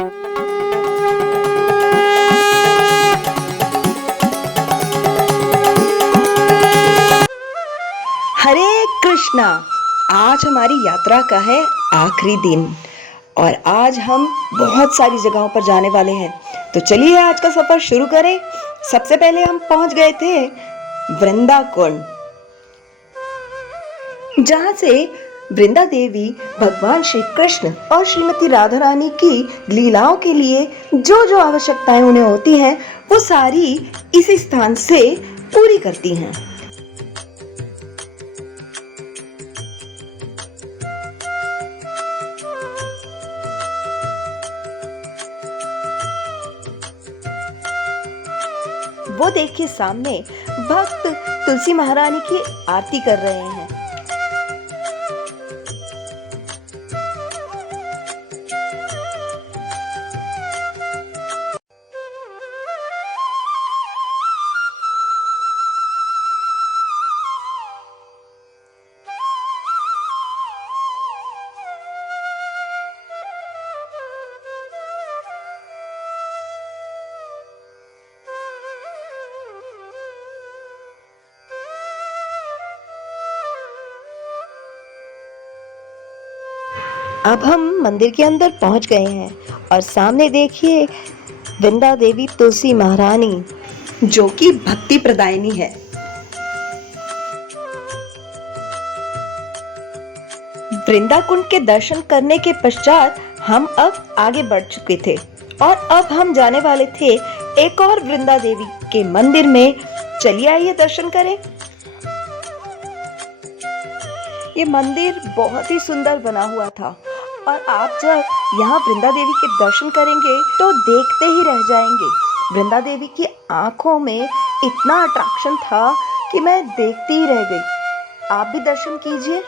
हरे कृष्णा। आज हमारी यात्रा का है आखिरी दिन और आज हम बहुत सारी जगहों पर जाने वाले हैं। तो चलिए आज का सफर शुरू करें। सबसे पहले हम पहुंच गए थे वृंदाकुंड, जहां से वृंदा देवी भगवान श्री कृष्ण और श्रीमती राधा रानी की लीलाओं के लिए जो जो आवश्यकताएं उन्हें होती हैं वो सारी इसी स्थान से पूरी करती हैं। वो देखिए सामने भक्त तुलसी महारानी की आरती कर रहे हैं। अब हम मंदिर के अंदर पहुंच गए हैं और सामने देखिए वृंदा देवी तुलसी महारानी, जो कि भक्ति प्रदायिनी है। वृंदाकुंड के दर्शन करने के पश्चात हम अब आगे बढ़ चुके थे और अब हम जाने वाले थे एक और वृंदा देवी के मंदिर में। चलिए आइए दर्शन करें। ये मंदिर बहुत ही सुंदर बना हुआ था और आप जब यहाँ वृंदा देवी के दर्शन करेंगे तो देखते ही रह जाएंगे। वृंदा देवी की आंखों में इतना अट्रैक्शन था कि मैं देखती ही रह गई। आप भी दर्शन कीजिए।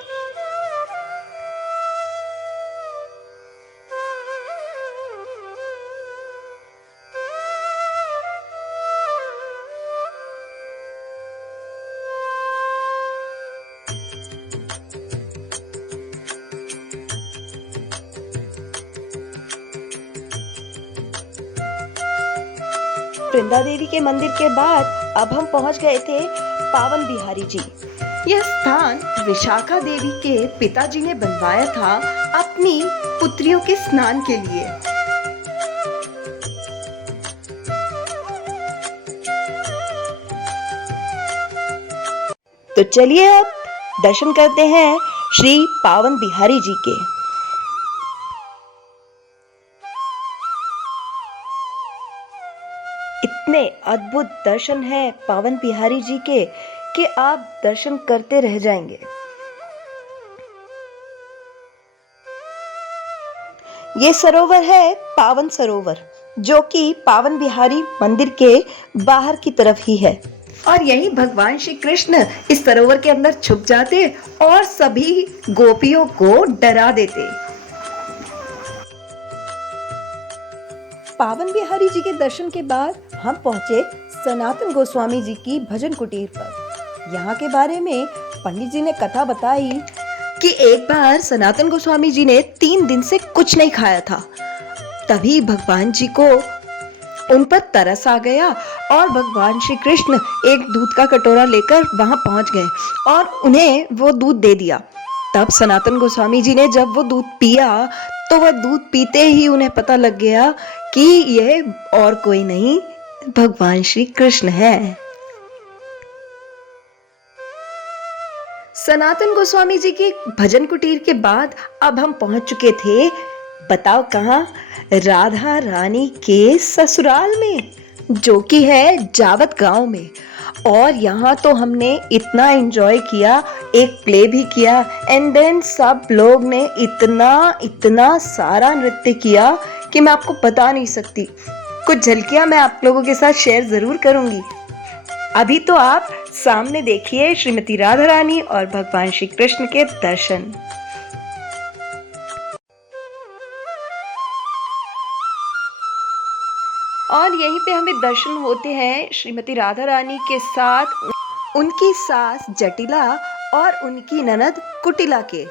वृंदा देवी के मंदिर के बाद अब हम पहुंच गए थे पावन बिहारी जी। यह स्थान विशाखा देवी के पिताजी ने बनवाया था अपनी पुत्रियों के स्नान के लिए। तो चलिए अब दर्शन करते हैं श्री पावन बिहारी जी के। इतने अद्भुत दर्शन हैं पावन बिहारी जी के कि आप दर्शन करते रह जाएंगे। ये सरोवर है पावन सरोवर, जो कि पावन बिहारी मंदिर के बाहर की तरफ ही है और यहीं भगवान श्री कृष्ण इस सरोवर के अंदर छुप जाते और सभी गोपियों को डरा देते। पावन बिहारी जी के दर्शन के बाद हम पहुंचे सनातन गोस्वामी जी की भजन कुटीर पर। यहाँ के बारे में पंडित जी ने कथा बताई कि एक बार सनातन गोस्वामी जी ने 3 दिन से कुछ नहीं खाया था। तभी भगवान जी को उन पर तरस आ गया और भगवान श्री कृष्ण एक दूध का कटोरा लेकर वहां पहुंच गए और उन्हें वो दूध दे दिया। तब सनातन गोस्वामी जी ने जब वो दूध पिया तो वह दूध पीते ही उन्हें पता लग गया कि यह और कोई नहीं भगवान श्री कृष्ण है। सनातन गोस्वामी जी की भजन कुटीर के बाद अब हम पहुंच चुके थे, बताओ कहां? राधा रानी के ससुराल में, जो कि है जावत गांव में। और यहाँ तो हमने इतना एंजॉय किया, एक प्ले भी किया एंड देन सब लोग ने इतना सारा नृत्य किया कि मैं आपको बता नहीं सकती। कुछ झलकियां मैं आप लोगों के साथ शेयर जरूर करूंगी। अभी तो आप सामने देखिए श्रीमती राधा रानी और भगवान श्री कृष्ण के दर्शन। और यहीं पे हमें दर्शन होते हैं श्रीमती राधा रानी के साथ उनकी सास जटिला और उनकी ननद कुटिला के।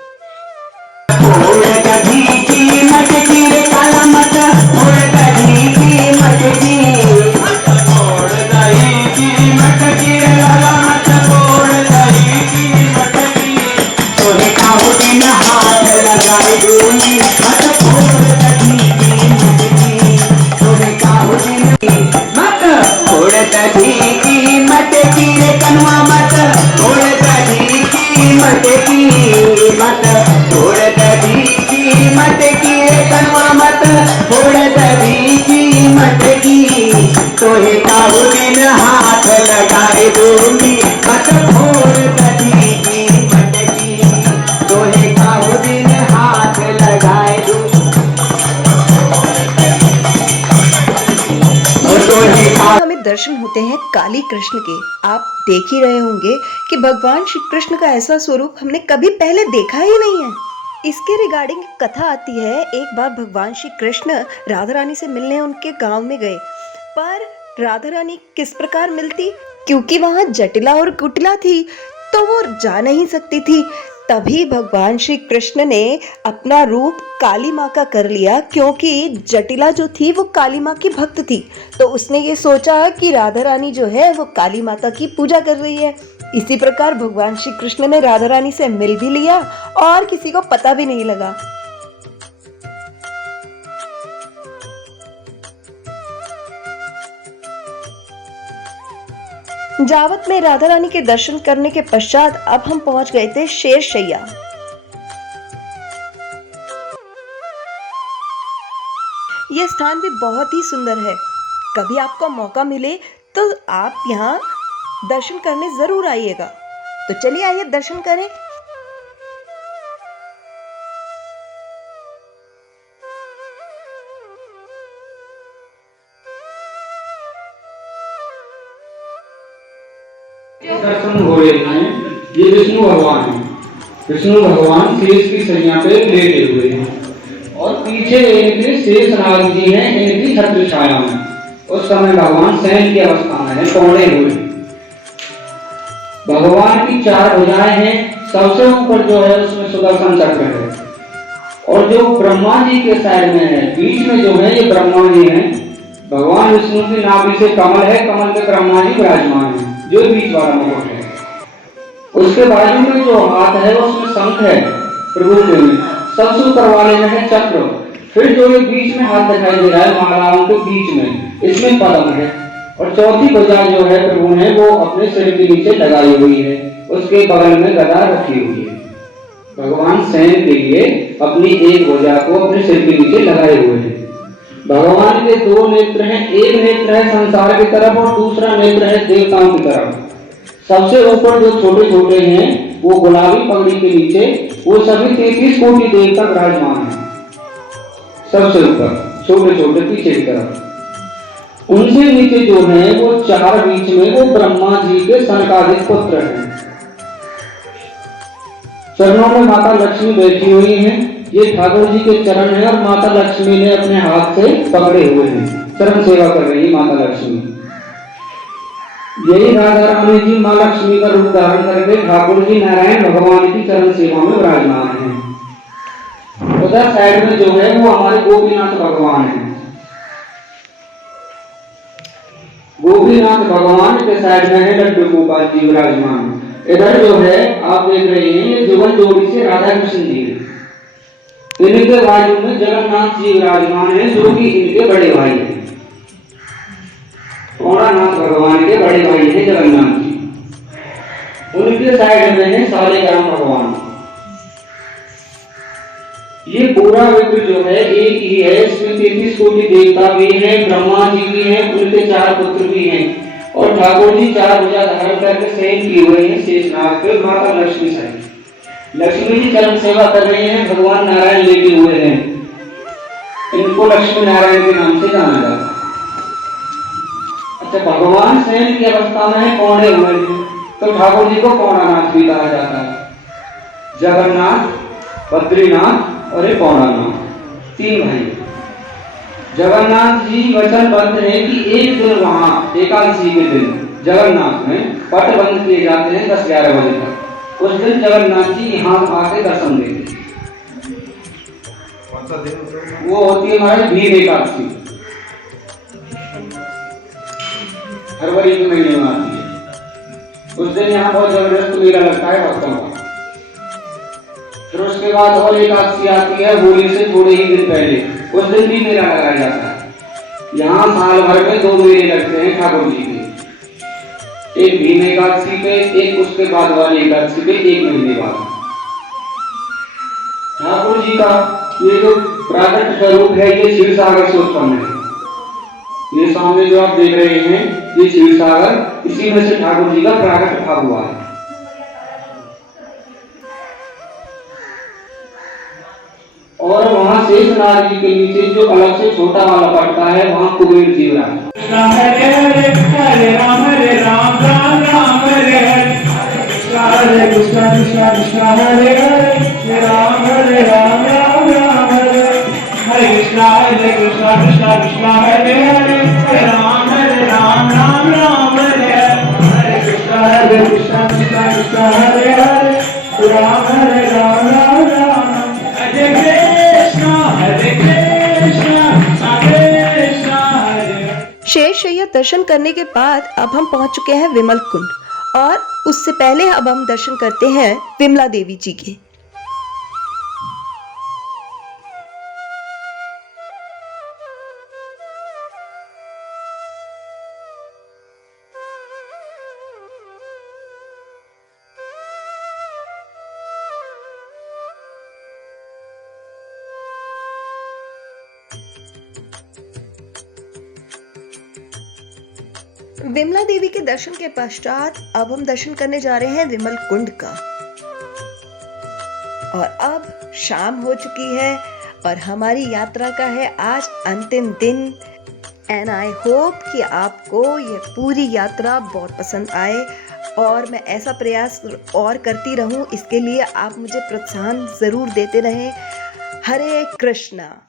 दर्शन होते हैं काली कृष्ण के। आप देख ही रहे होंगे कि भगवान श्री कृष्ण का ऐसा स्वरूप हमने कभी पहले देखा ही नहीं है। इसके रिगार्डिंग कथा आती है, एक बार भगवान श्री कृष्ण राधा रानी से मिलने उनके गांव में गए, पर राधा रानी किस प्रकार मिलती, क्योंकि वहां जटिला और कुटिला थी तो वो जा नहीं सकती थी। तभी भगवान श्री कृष्ण ने अपना रूप काली माँ का कर लिया, क्योंकि जटिला जो थी वो काली माँ की भक्त थी। तो उसने ये सोचा कि राधा रानी जो है वो काली माता की पूजा कर रही है। इसी प्रकार भगवान श्री कृष्ण ने राधा रानी से मिल भी लिया और किसी को पता भी नहीं लगा। जावत में राधा रानी के दर्शन करने के पश्चात अब हम पहुंच गए थे शेरशैया। यह स्थान भी बहुत ही सुंदर है। कभी आपको मौका मिले तो आप यहाँ दर्शन करने जरूर आइएगा। तो चलिए आइए दर्शन करें। दर्शन हो रहे हैं, ये विष्णु भगवान है। विष्णु भगवान शेष की सैया पे लेटे हुए हैं और पीछे इनके शेष नाग जी हैं, इनकी छत्र छाया में। उस समय भगवान शयन की अवस्था में है, पौड़े हुए। भगवान की 4 भुजाएं हैं, सबसे ऊपर जो है उसमें सुदर्शन चक्र है, और जो ब्रह्मा जी के साइड में है, बीच में जो है ये ब्रह्मा जी हैं। भगवान विष्णु की नाभि से कमल है, कमल पे ब्रह्मा जी विराजमान है, जो बीच वाला मुकुट है। उसके बाजू में जो हाथ है उसमें शंख है प्रभु के में, सबसे ऊपर वाले में है चक्र। फिर जो ये बीच में हाथ दिखाई दे रहा है मालाओं के बीच में, इसमें पद्म है, और चौथी भुजा जो है प्रभु ने वो अपने सिर के नीचे लगाई हुई है, उसके बगल में गदा रखी हुई है। भगवान शयन के लिए अपनी एक भुजा को अपने सिर के नीचे लगाए हुए हैं। भगवान के 2 नेत्र हैं, एक नेत्र है संसार की तरफ और दूसरा नेत्र है देवताओं की तरफ। सबसे ऊपर जो छोटे छोटे हैं वो गुलाबी पगड़ी के नीचे, वो सभी 33 कोटि देवता विराजमान है। सबसे ऊपर छोटे छोटे पीछे की तरफ, उनसे नीचे जो है वो 4 बीच में वो ब्रह्मा जी के सनकादिक पुत्र हैं। चरणों में माता लक्ष्मी बैठी हुई हैं। ये ठाकुर जी के चरण है और माता लक्ष्मी ने अपने हाथ से पकड़े हुए हैं, चरण सेवा कर रही है माता लक्ष्मी। यही राधा रानी जी माँ लक्ष्मी का रूप धारण करके ठाकुर जी नारायण भगवान की चरण सेवा में विराजमान है। उधर साइड में जो है वो हमारे गोपीनाथ भगवान है। गोपीनाथ भगवान के साइड में है लड्डू गोपाल जी विराजमान। इधर जो है आप देख रहे हैं ये जुगल जोड़ी से राधा कृष्ण जी है। इनके बाजू में जगन्नाथ जी विराजमान है, जो कि इनके बड़े भाई हैं। गौरानाथ भगवान के बड़े भाई हैं जगन्नाथ जी। उनके साइड में है शालिग्राम भगवान। ये पूरा विग्रह जो है एक ही है, इसमें 33 कोटि देवता भी हैं, ब्रह्मा जी भी हैं, उनके 4 पुत्र भी हैं, और ठाकुर जी 4 भुजा धारण करके शयन किए हुए हैं शेषनाग पे। माता लक्ष्मी सहित लक्ष्मी जी चरण सेवा कर रहे हैं। भगवान नारायण लेटे हुए हैं, इनको लक्ष्मी नारायण के नाम से जाना जाता है। अच्छा, भगवान शयन की अवस्था में पौड़े हुए हैं, तो ठाकुर जी को पौड़ानाथ भी कहा जाता है। जगन्नाथ, बद्रीनाथ और एक पौड़ानाथ, 3 भाई। जगन्नाथ जी वचनबद्ध है कि एक दिन वहां एकादशी के दिन जगन्नाथ में पट बंद किए जाते हैं 10-11 बजे तक। उस दिन जगन्नाथ जी यहाँ आके दर्शन देते। वो होती है हमारी भीम एकादशी, फरवरी के महीने में आती है। उस दिन यहाँ बहुत जबरदस्त मेला लगता है भक्तों का। फिर उसके बाद और एकादशी आती है होली से थोड़े ही दिन पहले, उस दिन भी मेला लगाया जाता है। यहाँ साल भर में 2 मेले लगते हैं ठाकुर जी के, एक भीम एकादशी पे, एक उसके बाद वाली एकादशी पे, 1 महीने बाद। ठाकुर जी का ये जो प्राकट स्वरूप है ये क्षीर सागर से उत्पन्न है। ये सामने जो आप देख रहे हैं ये क्षीर सागर, इसी में से ठाकुर जी का प्राकट भाव हुआ है। और वहाँ शेषनाग जी के नीचे जो अलग से छोटा वाला पड़ता है वहाँ कुबेर जी विराजमान। हरे हरे हरे राम राम राम हरे हरे हरे कृष्णा कृष्णा कृष्णा हरे हरे राम राम हरे हरे कृष्णा कृष्णा कृष्णा हरे हरे राम हरे हरे कृष्णा कृष्णा कृष्णा हरे हरे राम राम हरे कृष्णा हरे शेष शैया दर्शन करने के बाद अब हम पहुंच चुके हैं विमल कुंड और उससे पहले अब हम दर्शन करते हैं विमला देवी जी के। विमला देवी के दर्शन के पश्चात अब हम दर्शन करने जा रहे हैं विमल कुंड का। और अब शाम हो चुकी है और हमारी यात्रा का है आज अंतिम दिन। एंड आई होप कि आपको यह पूरी यात्रा बहुत पसंद आए और मैं ऐसा प्रयास और करती रहूं, इसके लिए आप मुझे प्रोत्साहन ज़रूर देते रहें। हरे कृष्णा।